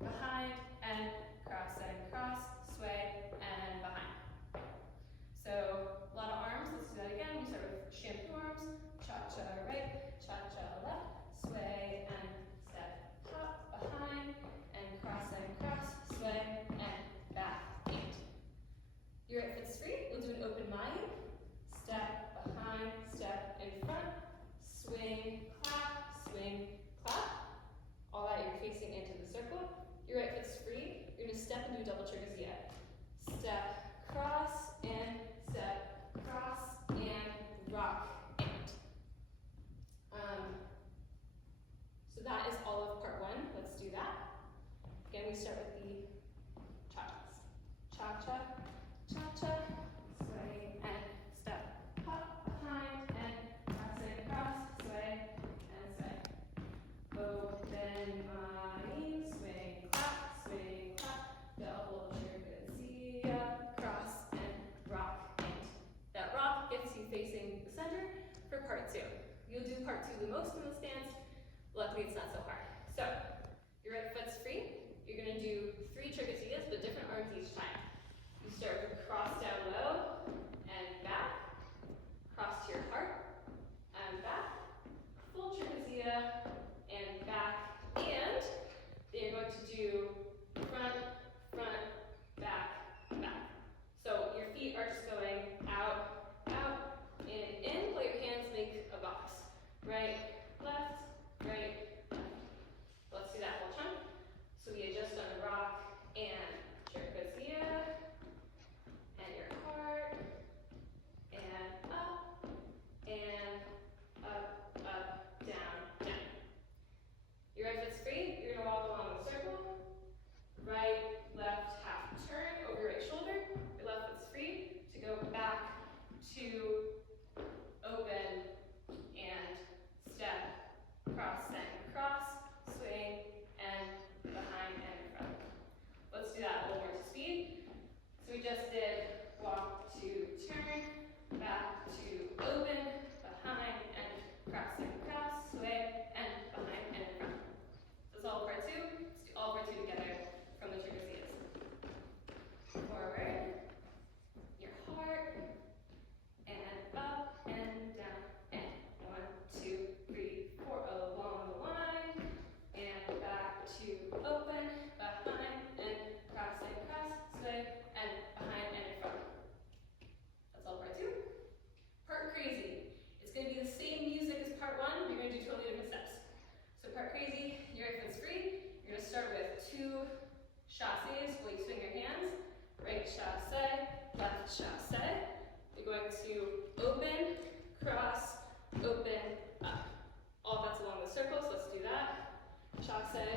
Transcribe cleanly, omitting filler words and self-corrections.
behind, and cross, sway, and behind. So a lot of arms, let's do that again. We start with shampoo arms, cha-cha right, cha-cha left, sway, and step, hop, behind, and cross, sway, and back, and. Your right foot's free, we'll do an open Mayu. Step, behind, step, in front, swing, clap, all that you're facing into the circle. Your right foot's free, you're gonna step and do a double trigger. Step, cross, and step, cross, and rock, and. So that is all of part one, let's do that. Again, we start with the cha-chas. Cha-cha, cha-cha, sway, and step, hop, behind, and cross, sway, and sway. Open, Mayu, swing, clap, double trigger, cross, and rock, and. That rock gets you facing the center for part two. You'll do part two the most in this dance. Luckily, it's not so hard. So, your right foot's free. You're gonna do 3 trigotitas, but different arms each time. You start with cross down low, and back, cross to your heart, and back, full trigosita, and back, and then you're going to do front, back. So your feet are just going out, in. Let your hands make a box. Right, left, right, left. Let's do that whole time. So we adjust on the rock and trigosita, and your heart, and up, down. Your right foot's free, you're gonna walk along the circle. Right, left, half turn over your right shoulder. Your left foot's free to go back to open and step, cross, swing, and behind and in front. Let's do that a little more to speed. So we just did walk to turn, back to open, behind, and cross, sway, and behind and in front. That's all part two. Let's do all part two together from the trigositas. Forward, your heart, and up and down, and 1, 2, 3, 4, along the line, and back to open, behind, and cross, sway, and behind and in front. That's all part two. Part crazy. It's going to be the same music as part one, but you're going to do totally different steps. So part crazy, your right foot's free. You're going to start with 2 chassés while you swing your hands. Right chassé, left chassé. You're going to open, cross, open, up. All that's along the circle, so let's do that. Chassé,